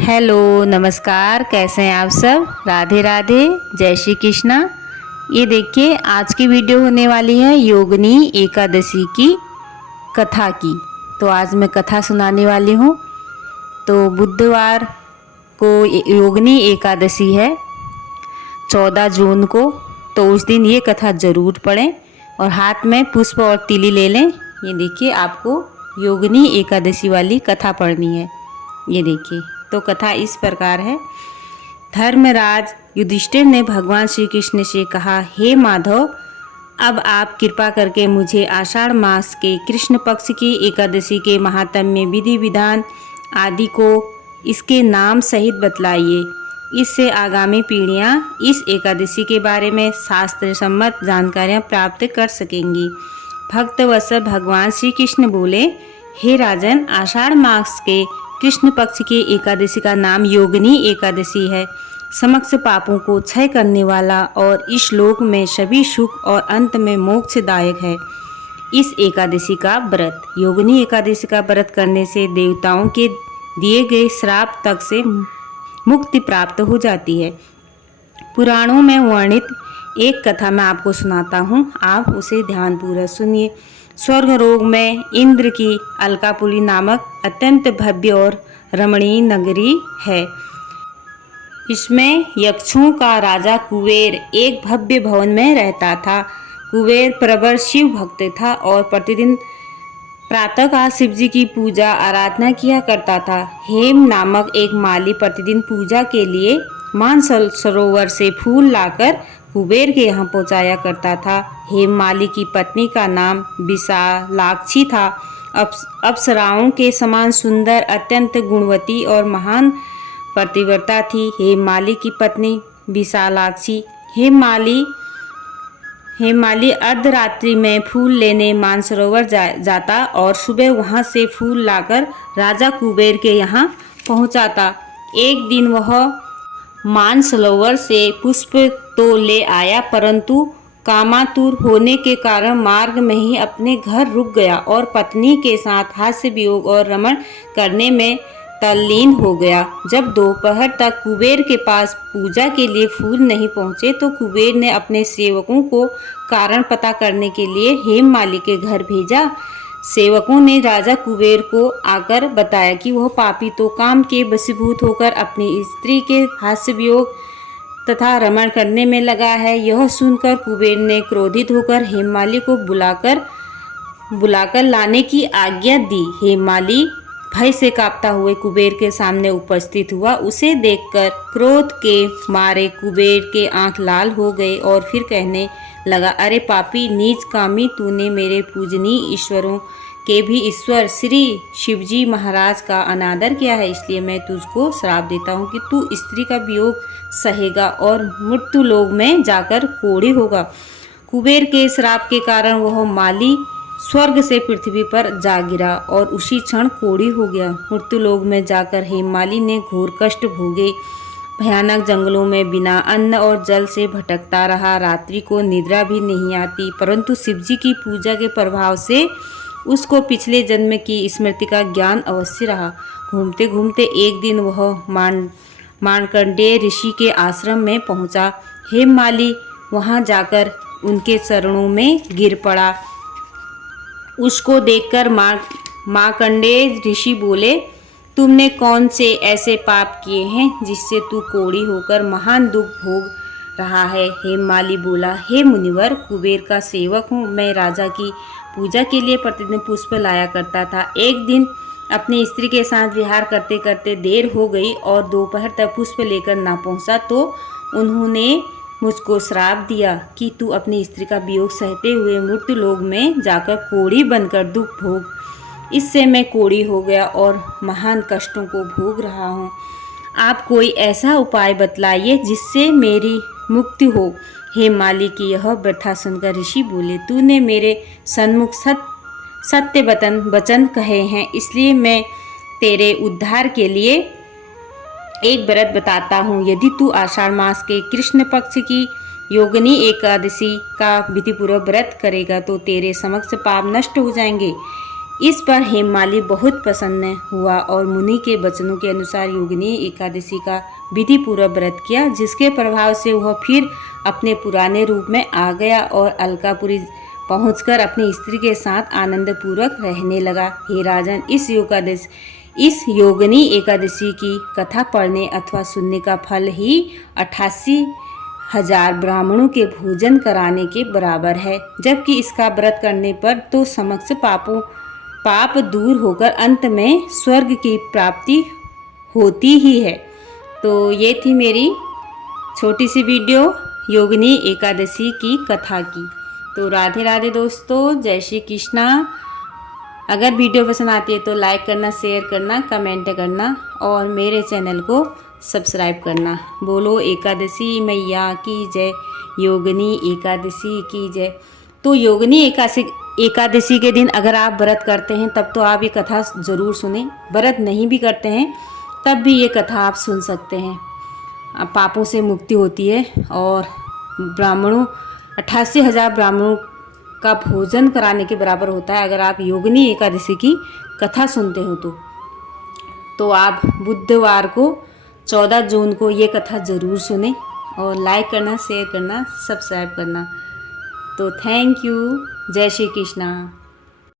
Hello नमस्कार, कैसे हैं आप सब। राधे राधे, जय श्री कृष्णा। ये देखिए आज की वीडियो होने वाली है योगिनी एकादशी की कथा की। तो आज मैं कथा सुनाने वाली हूँ। तो बुधवार को योगिनी एकादशी है 14 जून को। तो उस दिन ये कथा ज़रूर पढ़ें और हाथ में पुष्प और तिली ले लें। ये देखिए आपको योगिनी एकादशी वाली कथा पढ़नी है। ये देखिए तो कथा इस प्रकार है। धर्मराज युधिष्ठिर ने भगवान श्री कृष्ण से कहा, हे माधव, अब आप कृपा करके मुझे आषाढ़ मास के कृष्ण पक्ष की एकादशी के महात्म्य, विधि विधान आदि को इसके नाम सहित बतलाइए। इससे आगामी पीढ़ियां इस एकादशी के बारे में शास्त्र सम्मत जानकारियां प्राप्त कर सकेंगी। भक्तवत्सल भगवान श्री कृष्ण बोले, हे राजन, आषाढ़ मास के कृष्ण पक्ष की एकादशी का नाम योगिनी एकादशी है। समस्त पापों को क्षय करने वाला और इस श्लोक में सभी सुख और अंत में मोक्षदायक है। इस एकादशी का व्रत, योगिनी एकादशी का व्रत करने से देवताओं के दिए गए श्राप तक से मुक्ति प्राप्त हो जाती है। पुराणों में वर्णित एक कथा मैं आपको सुनाता हूँ, आप उसे ध्यानपूर्वक सुनिए। स्वर्ग लोक में इंद्र की अलकापुरी नामक अत्यंत भव्य और रमणीय नगरी है। इसमें यक्षों का राजा कुबेर एक भव्य भवन में रहता था। कुबेर प्रबल शिव भक्त था और प्रतिदिन प्रातःकाल शिव जी की पूजा आराधना किया करता था। हेम नामक एक माली प्रतिदिन पूजा के लिए मानसरोवर से फूल लाकर कुबेर के यहाँ पहुँचाया करता था। हेममाली की पत्नी का नाम विशालाक्षी था। अप्सराओं के समान सुंदर, अत्यंत गुणवती और महान पतिव्रता थी हेममाली की पत्नी विशालाक्षी। हेममाली अर्धरात्रि में फूल लेने मानसरोवर जाता और सुबह वहाँ से फूल लाकर राजा कुबेर के यहाँ पहुँचाता। एक दिन वह मानसरोवर से पुष्प तो ले आया, परंतु कामातुर होने के कारण मार्ग में ही अपने घर रुक गया और पत्नी के साथ हास्य वियोग और रमण करने में तल्लीन हो गया। जब दोपहर तक कुबेर के पास पूजा के लिए फूल नहीं पहुँचे तो कुबेर ने अपने सेवकों को कारण पता करने के लिए हेममाली के घर भेजा। सेवकों ने राजा कुबेर को आकर बताया कि वह पापी तो काम के वशीभूत होकर अपनी स्त्री के हास्य वियोग तथा रमण करने में लगा है। यह सुनकर कुबेर ने क्रोधित होकर हेममाली को बुलाकर लाने की आज्ञा दी। हेममाली भय से कांपता हुए कुबेर के सामने उपस्थित हुआ। उसे देखकर क्रोध के मारे कुबेर के आंख लाल हो गए और फिर कहने लगा, अरे पापी नीच कामी, तूने मेरे पूजनीय ईश्वरों के भी ईश्वर श्री शिवजी महाराज का अनादर किया है। इसलिए मैं तुझको श्राप देता हूँ कि तू स्त्री का वियोग सहेगा और मृत्यु लोक में जाकर कोढ़ी होगा। कुबेर के श्राप के कारण वह माली स्वर्ग से पृथ्वी पर जा गिरा और उसी क्षण कोढ़ी हो गया। मृत्यु लोक में जाकर हेममाली ने घोर कष्ट भोगे। भयानक जंगलों में बिना अन्न और जल से भटकता रहा। रात्रि को निद्रा भी नहीं आती, परंतु शिवजी की पूजा के प्रभाव से उसको पिछले जन्म की स्मृति का ज्ञान अवश्य रहा। घूमते घूमते एक दिन वह मार्कंडेय ऋषि के आश्रम में पहुंचा। हेममाली वहां जाकर उनके चरणों में गिर पड़ा। उसको देखकर मार्कंडेय ऋषि बोले, तुमने कौन से ऐसे पाप किए हैं जिससे तू कोढ़ी होकर महान दुख भोग रहा है। हेममाली बोला, हे मुनिवर, कुबेर का सेवक हूँ। मैं राजा की पूजा के लिए प्रतिदिन पुष्प लाया करता था। एक दिन अपनी स्त्री के साथ विहार करते करते देर हो गई और दोपहर तक पुष्प लेकर ना पहुँचा तो उन्होंने मुझको श्राप दिया कि तू अपनी स्त्री का वियोग सहते हुए मृत्यु लोक में जाकर कोढ़ी बनकर दुख भोग। इससे मैं कोढ़ी हो गया और महान कष्टों को भोग रहा हूँ। आप कोई ऐसा उपाय बतलाइए जिससे मेरी मुक्ति हो। हेममाली की यह व्यथा सुनकर ऋषि बोले, तूने मेरे सन्मुख सत्य वचन कहे हैं, इसलिए मैं तेरे उद्धार के लिए एक व्रत बताता हूँ। यदि तू आषाढ़ मास के कृष्ण पक्ष की योगिनी एकादशी का विधिपूर्वक व्रत करेगा तो तेरे समस्त पाप नष्ट हो जाएंगे। इस पर हेममाली बहुत प्रसन्न हुआ और मुनि के वचनों के अनुसार योगिनी एकादशी का विधि पूर्वक व्रत किया, जिसके प्रभाव से वह फिर अपने पुराने रूप में आ गया और अलकापुरी पहुंचकर अपनी स्त्री के साथ आनंद पूर्वक रहने लगा। हे राजन, इस योगिनी एकादशी की कथा पढ़ने अथवा सुनने का फल ही 88,000 ब्राह्मणों के भोजन कराने के बराबर है, जबकि इसका व्रत करने पर तो समस्त पाप दूर होकर अंत में स्वर्ग की प्राप्ति होती ही है। तो ये थी मेरी छोटी सी वीडियो योगिनी एकादशी की कथा की। तो राधे राधे दोस्तों, जय श्री कृष्णा। अगर वीडियो पसंद आती है तो लाइक करना, शेयर करना, कमेंट करना और मेरे चैनल को सब्सक्राइब करना। बोलो एकादशी मैया की जय, योगिनी एकादशी की जय। तो योगिनी एकादशी के दिन अगर आप व्रत करते हैं तब तो आप ये कथा ज़रूर सुने। व्रत नहीं भी करते हैं तब भी ये कथा आप सुन सकते हैं। पापों से मुक्ति होती है और 88,000 ब्राह्मणों का भोजन कराने के बराबर होता है अगर आप योगिनी एकादशी की कथा सुनते हो तो आप बुधवार को 14 जून को ये कथा ज़रूर सुने और लाइक करना, शेयर करना, सब्सक्राइब करना। तो थैंक यू। जय श्री कृष्णा।